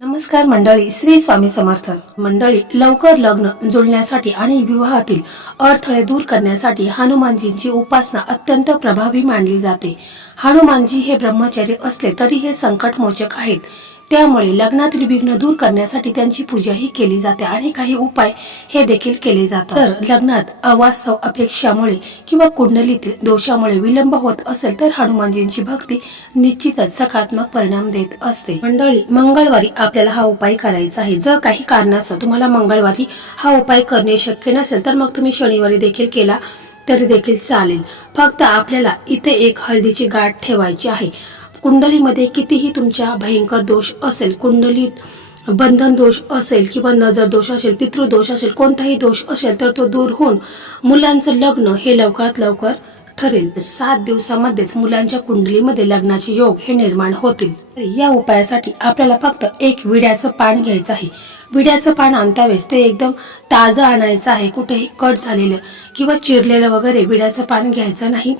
नमस्कार मंडळी, श्री स्वामी समर्थ. मंडळी, लवकर लग्न जुळण्यासाठी आणि विवाहातील अडथळे दूर करण्यासाठी हनुमानजींची उपासना अत्यंत प्रभावी मानली जाते. हनुमानजी हे ब्रह्मचारी असले तरी हे संकटमोचक आहेत. त्यामुळे लग्नातील विघ्न दूर करण्यासाठी त्यांची पूजाही केली जाते आणि काही उपाय हे देखील केले जातात. तर लग्नात अवास्तव अपेक्षामुळे किंवा कुंडलीतील दोषामुळे विलंब होत असेल तर हनुमानजींची भक्ती निश्चितच सकारात्मक परिणाम देत असते. मंडळी, मंगळवारी आपल्याला हा उपाय करायचा आहे. जर काही कारणास्तव तुम्हाला मंगळवारी हा उपाय करणे शक्य नसेल तर मग तुम्ही शनिवारी देखील केला तरी देखील चालेल. फक्त आपल्याला इथे एक हळदीची गाठ ठेवायची आहे. कुंडलीमध्ये कितीही तुमच्या भयंकर दोष असेल, कुंडलीत बंधन दोष असेल किंवा नजर दोष असेल, पितृदोष असेल, कोणताही दोष असेल तर तो दूर होऊन मुलांचं लग्न हे लवकरात लवकर ठरेल. 7 दिवसामध्येच मुलांच्या कुंडलीमध्ये लग्नाचे योग हे निर्माण होतील. या उपायासाठी आपल्याला फक्त एक विड्याचं पान घ्यायचं आहे. विड्याचं पान आणतावेळेस ते एकदम ताजं आणायचं आहे. कुठेही कट झालेलं किंवा चिरलेलं वगैरे विड्याचं पान घ्यायचं नाही.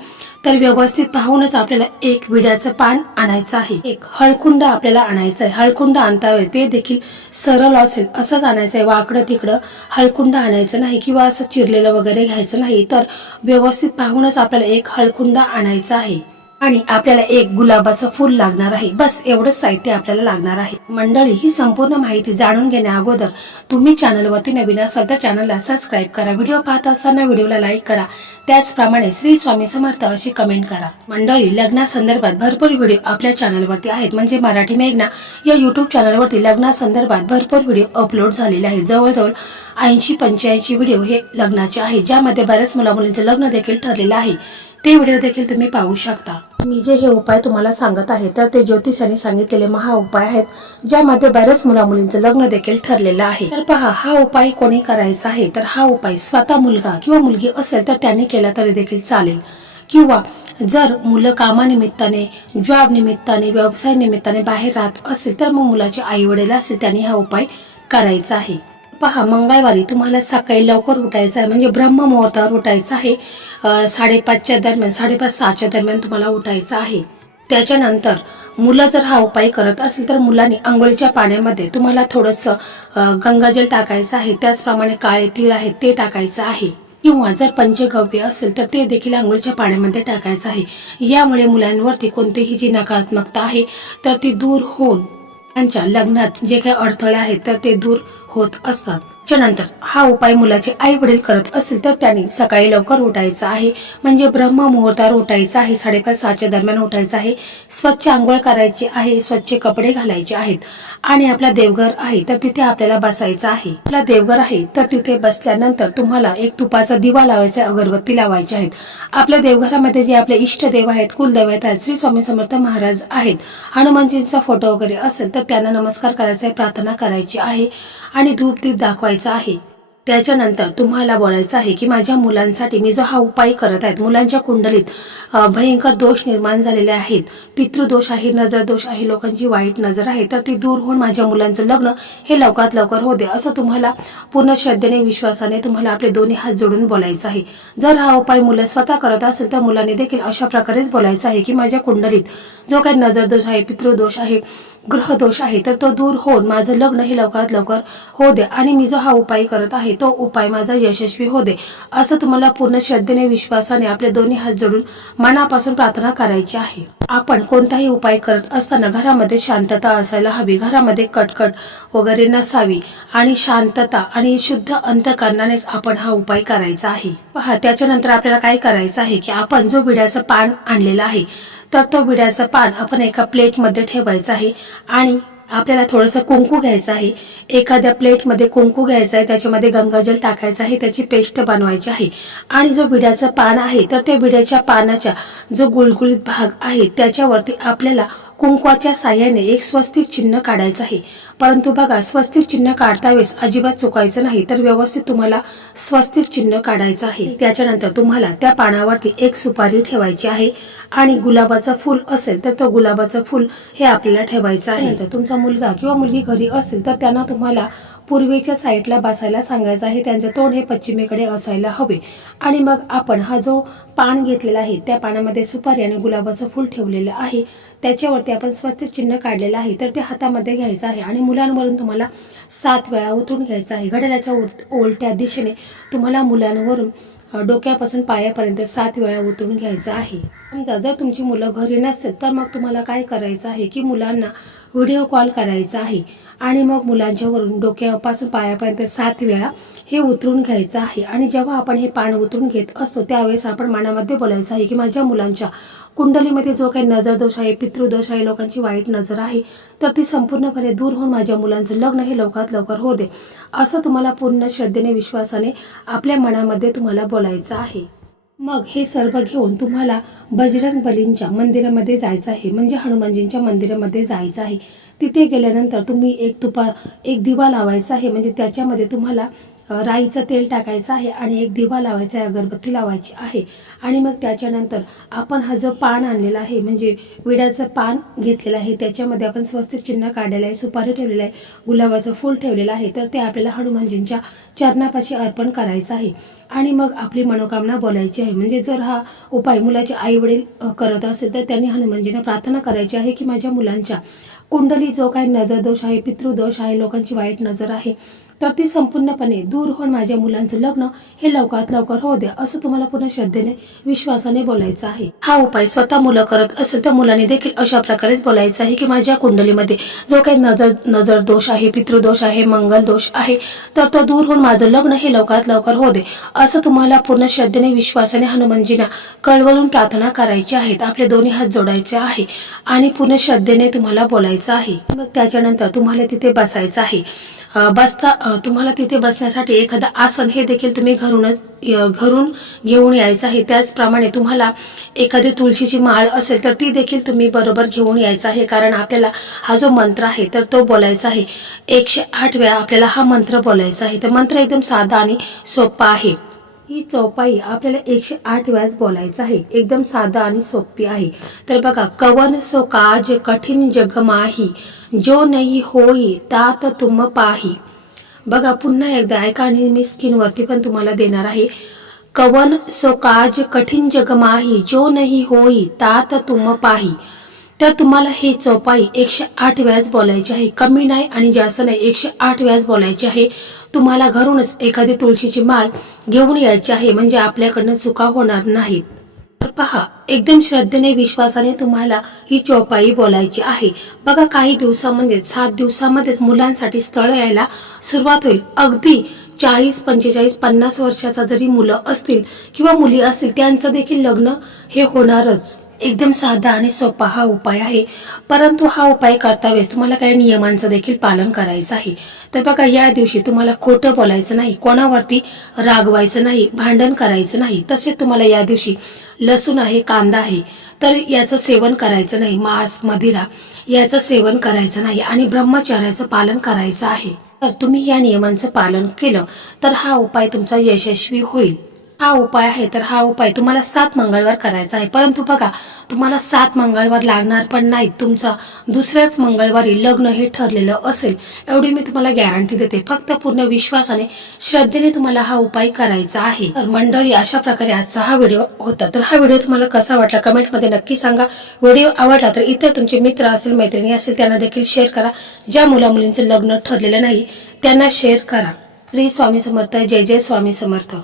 तर व्यवस्थित पाहूनच आपल्याला एक विड्याचं पान आणायचं आहे. एक हळकुंड आपल्याला आणायचं आहे. हळकुंड आणतावेळेस ते देखील सरळ असेल असंच आणायचं आहे. वाकडं तिकडं हळकुंड आणायचं नाही किंवा असं चिरलेलं वगैरे घ्यायचं नाही. तर व्यवस्थित पाहूनच आपल्याला एक हळकुंड आणायचं आहे. आणि आपल्याला एक गुलाबाचं फूल लागणार आहे. बस एवढंच साहित्य आपल्याला लागणार आहे. मंडळी, ही संपूर्ण माहिती जाणून घेण्या अगोदर तुम्ही चॅनलवरती नवीन असाल तर चॅनलला सबस्क्राईब करा. व्हिडिओ पाहत असताना व्हिडिओला लाईक करा. त्याचप्रमाणे श्री स्वामी समर्थ अशी कमेंट करा. मंडळी, लग्नासंदर्भात भरपूर व्हिडिओ आपल्या चॅनलवरती आहेत. म्हणजे मराठी मेघना या युट्यूब चॅनलवरती लग्नासंदर्भात भरपूर व्हिडिओ अपलोड झालेले आहेत. जवळजवळ 80-85 व्हिडिओ हे लग्नाचे आहेत, ज्यामध्ये बऱ्याच मुला मुलींचं लग्न देखील ठरलेलं आहे. ते व्हिडिओ देखील तुम्ही पाहू शकता. मी जे हे उपाय तुम्हाला सांगत आहे तर ते ज्योतिषाने सांगितलेले महा उपाय आहेत, ज्यामध्ये बऱ्याच मुला मुलींचं लग्न देखील ठरलेलं आहे. तर पहा, हा उपाय कोणी करायचा आहे तर हा उपाय स्वतः मुलगा किंवा मुलगी असेल तर त्यांनी केला तरी देखील चालेल. किंवा जर मुलं कामानिमित्ताने, जॉब निमित्ताने, व्यवसाय निमित्ताने बाहेर राहत असेल तर मग मुलाचे आई वडील असेल त्यांनी हा उपाय करायचा आहे. पहा, मंगळवारी तुम्हाला सकाळी लवकर उठायचं आहे. म्हणजे ब्रह्म मुहूर्तावर उठायचं आहे. 5:30च्या दरम्यान, 5:30-6च्या दरम्यान तुम्हाला उठायचं आहे. त्याच्यानंतर मुलं जर हा उपाय करत असेल तर मुलांनी आंघोळीच्या पाण्यामध्ये तुम्हाला थोडंसं गंगाजल टाकायचं आहे. त्याचप्रमाणे काळे तीळ आहेत ते टाकायचं आहे. किंवा जर पंचगव्य असेल तर ते देखील आंघोळीच्या पाण्यामध्ये टाकायचं आहे. यामुळे मुलांवरती कोणतीही जी नकारात्मकता आहे तर ती दूर होऊन त्यांच्या लग्नात जे काही अडथळे आहेत तर ते दूर होत असतात. त्यानंतर हा उपाय मुलाचे आई वडील करत असेल तर त्यांनी सकाळी लवकर उठायचं आहे. म्हणजे ब्रह्म मुहूर्तावर उठायचं आहे. 5:30-6च्या दरम्यान उठायचं आहे. स्वच्छ आंघोळ करायची आहे. स्वच्छ कपडे घालायचे आहेत. आणि आपला देवघर आहे तर तिथे आपल्याला बसायचं आहे. आपला देवघर आहे तर तिथे बसल्यानंतर तुम्हाला एक तुपाचा दिवा लावायचा, अगरबत्ती लावायची आहेत. आपल्या देवघरामध्ये जे आपले इष्टदेव आहेत, कुलदेव आहेत, श्री स्वामी समर्थ महाराज आहेत, हनुमानजींचा फोटो वगैरे असेल तर त्यांना नमस्कार करायचा आहे, प्रार्थना करायची आहे आणि धूप दीप दाखवायचा आहे. त्याच्यानंतर तुम्हाला बोलायचं आहे की माझ्या मुलांसाठी मी जो हा उपाय करत आहे, मुलांच्या कुंडलीत भयंकर दोष निर्माण झालेले आहेत, पितृदोष आहे, नजर दोष आहे, लोकांची वाईट नजर आहे, तर ती दूर होऊन माझ्या मुलांचं लग्न हे लवकरात लवकर होऊ दे, असं तुम्हाला पूर्ण श्रद्धेने, विश्वासाने तुम्हाला आपले दोन्ही हात जोडून बोलायचं आहे. जर हा उपाय मुलं स्वतः करत असेल तर मुलांनी देखील अशा प्रकारेच बोलायचं आहे की माझ्या कुंडलीत जो काही नजर दोष आहे, पितृदोष आहे, ग्रह दोष आहे तर तो दूर होऊन माझं लग्न हे लवकरात लवकर होऊ दे आणि मी जो हा उपाय करत आहे तो उपाय माझा यशस्वी होऊ दे, असं तुम्हाला पूर्ण श्रद्धेने, विश्वासाने आपले दोन्ही हात जोडून मनापासून प्रार्थना करायची आहे. आपण कोणताही उपाय करत असताना घरामध्ये शांतता असायला हवी. घरामध्ये कटकट वगैरे नसावी आणि शांतता आणि शुद्ध अंतःकरणानेच आपण हा उपाय करायचा आहे. पहा, त्याच्यानंतर आपल्याला काय करायचं आहे की आपण जो विड्याचं पान आणलेलं आहे तर तो विड्याचं पान आपण एका प्लेटमध्ये ठेवायचं आहे आणि आपल्याला थोडंसं कुंकू घ्यायचं आहे. एखाद्या प्लेटमध्ये कुंकू घ्यायचं आहे, त्याच्यामध्ये गंगाजल टाकायचं आहे, त्याची पेस्ट बनवायची आहे आणि जो विड्याचं पान आहे तर ते विड्याच्या पानाच्या जो गुळगुळीत भाग आहे त्याच्यावरती आपल्याला कुंकवाच्या साह्याने एक स्वस्तिक चिन्ह काढायचं आहे. परंतु बघा, स्वस्तिक चिन्ह काढता वेळेस अजिबात चुकायचं नाही, तर व्यवस्थित तुम्हाला स्वस्तिक चिन्ह काढायचं आहे. त्याच्यानंतर तुम्हाला त्या पानावरती एक सुपारी ठेवायची आहे आणि गुलाबाचं फूल असेल तर तो गुलाबाचं फूल हे आपल्याला ठेवायचं आहे. तुमचा मुलगा किंवा मुलगी घरी असेल तर त्यांना तुम्हाला पूर्वेच्या साईडला बसायला सांगायचं आहे. त्यांचं तोंड हे पश्चिमेकडे असायला हवे. आणि मग आपण हा जो पान घेतलेला आहे त्या पानामध्ये सुपारी आणि गुलाबाचं फूल ठेवलेलं आहे. त्याच्यावरती आपण स्वस्तिक चिन्ह काढलेलं आहे. तर ते हातामध्ये घ्यायचं आहे आणि मुलांवरून तुम्हाला 7 वेळा उतरून घ्यायचं आहे. घड्याळाच्या उलट्या दिशेने तुम्हाला मुलांवरून डोक्यापासून पायापर्यंत 7 वेळा उतरून घ्यायचं आहे. समजा जर तुमची मुलं घरी नसेल तर मग तुम्हाला काय करायचं आहे की मुलांना व्हिडिओ कॉल करायचा आहे आणि मग मुलांच्यावरून डोक्यापासून पायापर्यंत 7 वेळा हे उतरून घ्यायचं आहे. आणि जेव्हा आपण हे पान उतरून घेत असतो त्यावेळेस आपण मनामध्ये बोलायचं आहे की माझ्या मुलांच्या कुंडलीमध्ये जो काही नजर दोष आहे, पितृदोष आहे, लोकांची वाईट नजर आहे, तर ती संपूर्णपणे दूर होऊन माझ्या मुलांचं लग्न हे लवकरात लवकर होऊ दे, असं तुम्हाला पूर्ण श्रद्धेने विश्वासाने आपल्या मनामध्ये तुम्हाला बोलायचं आहे. मग हे सर्व घेऊन तुम्हाला बजरंगबलींच्या मंदिरामध्ये जायचं आहे, म्हणजे हनुमानजींच्या मंदिरामध्ये जायचं आहे. तिथे गेल्यानंतर तुम्ही एक दिवा लावायचा आहे, म्हणजे त्याच्यामध्ये तुम्हाला राईचं तेल टाकायचं आहे आणि एक दिवा लावायचा आहे, अगरबत्ती लावायची आहे. आणि मग त्याच्यानंतर आपण हा जो पान आणलेला आहे, म्हणजे विड्याचं पान घेतलेलं आहे, त्याच्यामध्ये आपण स्वस्तिक चिन्ह काढलेलं आहे, सुपारी ठेवलेलं आहे, गुलाबाचं फूल ठेवलेलं आहे. तर ते आपल्याला हनुमानजींच्या चरणापाशी अर्पण करायचं आहे आणि मग आपली मनोकामना बोलायची आहे. म्हणजे जर हा उपाय मुलाचे आई वडील करत असेल तर त्यांनी हनुमानजींना प्रार्थना करायची आहे की माझ्या मुलांच्या कुंडली जो काही नजर दोष आहे, पितृदोष आहे, लोकांची वाईट नजर आहे, तर ती संपूर्णपणे दूर होऊन माझ्या मुलांचं लग्न हे लवकरात लवकर होऊ दे, असं तुम्हाला पूर्ण श्रद्धेने विश्वासाने बोलायचं आहे. हा उपाय स्वतः मुलं करत असेल तर मुलांनी देखील अशा प्रकारेच बोलायचं आहे की माझ्या कुंडलीमध्ये जो काही नजर दोष आहे, पितृदोष आहे, मंगल दोष आहे, तर तो दूर होऊन माझं लग्न हे लवकरात लवकर होऊ दे, असं तुम्हाला पूर्ण श्रद्धेने विश्वासाने हनुमानजींना कळवळून प्रार्थना करायची आहे. आपले दोन्ही हात जोडायचे आहे आणि पूर्ण श्रद्धेने तुम्हाला बोलायचं आहे. मग त्याच्यानंतर तुम्हाला तिथे बसायचं आहे. तुम्हाला तिथे बसण्यासाठी एखादं आसन हे देखील तुम्ही घरून घेऊन यायचं आहे. त्याचप्रमाणे तुम्हाला एखादी तुळशीची माळ असेल तर ती देखील तुम्ही बरोबर घेऊन यायचं आहे, कारण आपल्याला हा जो मंत्र आहे तर तो बोलायचा आहे. 108 वेळा आपल्याला हा मंत्र बोलायचा आहे. तर मंत्र एकदम साधा आणि सोपा आहे. ही चौपाई आपल्याला 108 वेळाच बोलायचं आहे. एकदम साधा आणि सोपी आहे. तर बघा, कवन सो काज कठीण जग माही, जो नाही होई तात तुम पाही. बघा, पुन्हा एकदा ऐका आणि मी स्क्रीनवरती पण तुम्हाला देणार आहे. कवन सो काज कठीण जग माही, जो नाही होई तात तुम पाही. तर तुम्हाला हे चौपाई 108 वेळाच बोलायची आहे. कमी नाही आणि जास्त नाही, 108 वेळाच बोलायची आहे. तुम्हाला घरूनच एखादी तुळशीची माळ घेऊन यायची आहे, म्हणजे आपल्याकडनं चुका होणार नाहीत. तर पहा, एकदम श्रद्धेने विश्वासाने तुम्हाला ही चौपाई बोलायची आहे. बघा, काही दिवसामध्ये 7 दिवसामध्येच मुलांसाठी स्थळ यायला सुरुवात होईल. अगदी 40, 45, 50 वर्षाचा जरी मुलं असतील किंवा मुली असतील त्यांचं देखील लग्न हे होणारच. एकदम साधा आणि सोपा हा उपाय आहे, परंतु हा उपाय करता वेळेस तुम्हाला काही नियमांचं देखील पालन करायचं आहे. तर बघा, या दिवशी तुम्हाला खोटं बोलायचं नाही, कोणावरती रागवायचं नाही, भांडण करायचं नाही. तसेच तुम्हाला या दिवशी लसूण आहे, कांदा आहे, तर याचं सेवन करायचं नाही. मांस, मदिरा याचं सेवन करायचं नाही आणि ब्रह्मचर्याचं पालन करायचं आहे. तर तुम्ही या नियमांचं पालन केलं तर हा उपाय तुमचा यशस्वी होईल. हा उपाय आहे तर हा उपाय तुम्हाला 7 मंगळवार करायचा आहे. परंतु बघा, तुम्हाला 7 मंगळवार लागणार पण नाही. तुमचा दुसऱ्याच मंगळवारी लग्न हे ठरलेलं असेल, एवढी मी तुम्हाला गॅरंटी देते. फक्त पूर्ण विश्वासाने, श्रद्धेने तुम्हाला हा उपाय करायचा आहे. तर मंडळी, अशा प्रकारे आजचा हा व्हिडिओ होता. तर हा व्हिडिओ तुम्हाला कसा वाटला कमेंटमध्ये नक्की सांगा. व्हिडिओ आवडला तर इतर तुमचे मित्र असेल, मैत्रिणी असेल त्यांना देखील शेअर करा. ज्या मुलामुलींचं लग्न ठरलेलं नाही त्यांना शेअर करा. श्री स्वामी समर्थ. जय जय स्वामी समर्थ.